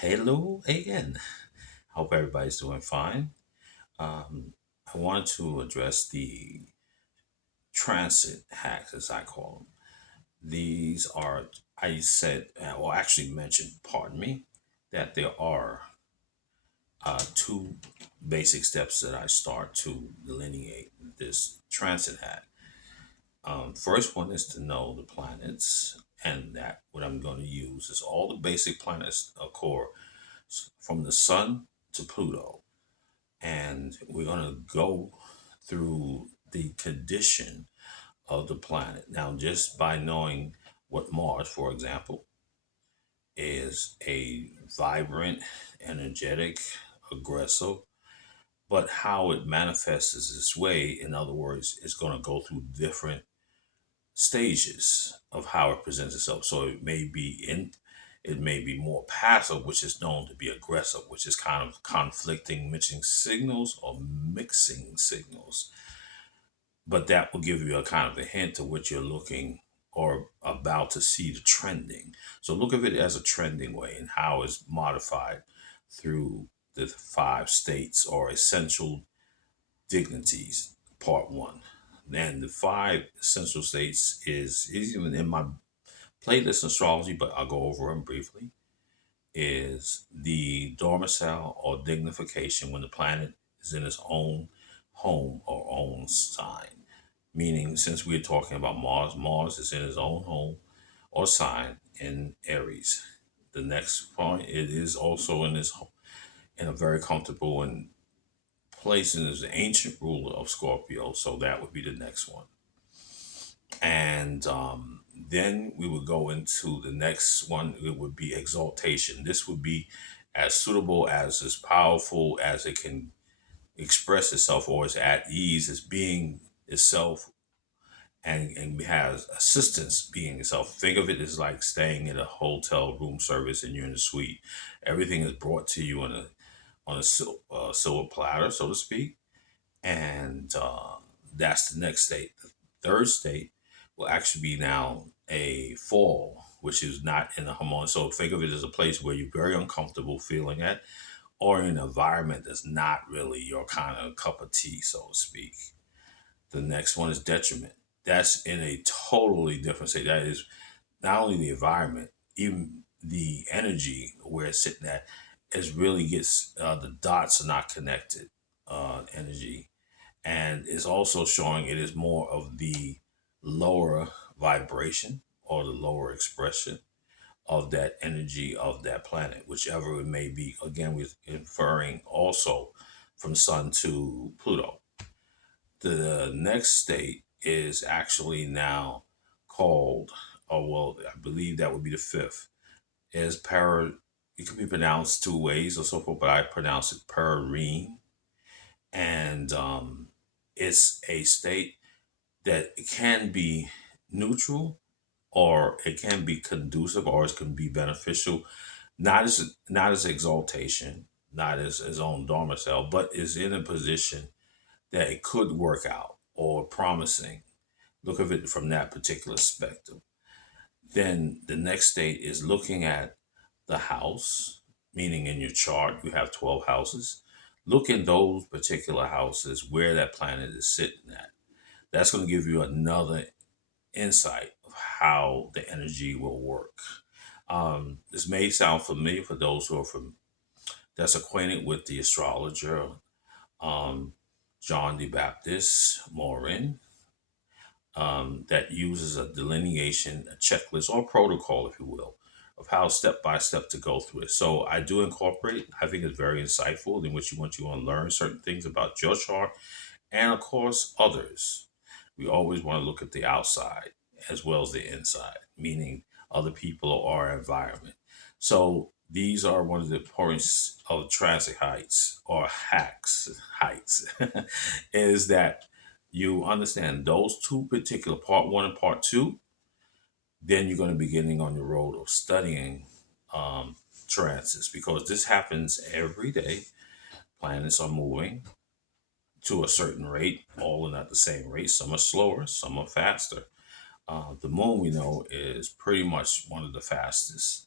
Hello again. Hope everybody's doing fine. I want to address the transit hacks, as I call them. These are, I said, or actually mentioned, pardon me, that there are two basic steps that I start to delineate this transit hack. First one is to know the planets, and that what I'm going to use is all the basic planets occur from the sun to Pluto, and we're going to go through the condition of the planet. Now, just by knowing what Mars, for example, is a vibrant, energetic, aggressive, but how it manifests its way, in other words, it's going to go through different stages of how it presents itself. So it may be more passive, which is known to be aggressive, which is kind of conflicting mixing signals or mixing signals. But that will give you a kind of a hint of what you're looking or about to see the trending. So look at it as a trending way and how it's modified through the five states or essential dignities, part one. And the five essential states is even in my playlist astrology, but I'll go over them briefly. Is the dormicile or dignification when the planet is in its own home or own sign. Meaning, since we're talking about Mars, Mars is in its own home or sign in Aries. The next point, it is also in a very comfortable and place in the ancient ruler of Scorpio. So that would be the next one. And then we would go into the next one. It would be exaltation. This would be as suitable as powerful as it can express itself or is at ease as being itself and has assistance being itself. Think of it as like staying in a hotel room service and you're in a suite. Everything is brought to you on a silver platter, so to speak. And that's the next state. The third state will actually be now a fall, which is not in a harmonic. So think of it as a place where you're very uncomfortable feeling at, or in an environment that's not really your kind of cup of tea, so to speak. The next one is detriment. That's in a totally different state. That is not only the environment, even the energy where it's sitting at, is really gets the dots are not connected energy, and it's also showing it is more of the lower vibration or the lower expression of that energy of that planet, whichever it may be. Again, we're inferring also from Sun to Pluto. The next state is actually now called, oh, well, I believe that would be the fifth, is para. It can be pronounced two ways or so forth, but I pronounce it parine. And it's a state that it can be neutral or it can be conducive or it can be beneficial, not as exaltation, not as his own domicile, but is in a position that it could work out or promising. Look at it from that particular perspective. Then the next state is looking at the house, meaning in your chart you have 12 houses. Look in those particular houses where that planet is sitting at. That's going to give you another insight of how the energy will work. This may sound familiar for those who are from that's acquainted with the astrologer um, John the Baptist Morin, that uses a delineation, a checklist, or protocol, if you will, of how step by step to go through it. So I do incorporate. I think it's very insightful in which you want to learn certain things about your chart and of course others. We always want to look at the outside as well as the inside, meaning other people or our environment. So these are one of the points of transit heights or hacks heights is that you understand those two particular part one and part two, then you're going to be getting on the road of studying um, transits because this happens every day. Planets are moving to a certain rate, all not the same rate. Some are slower, some are faster. The moon, we know, is pretty much one of the fastest.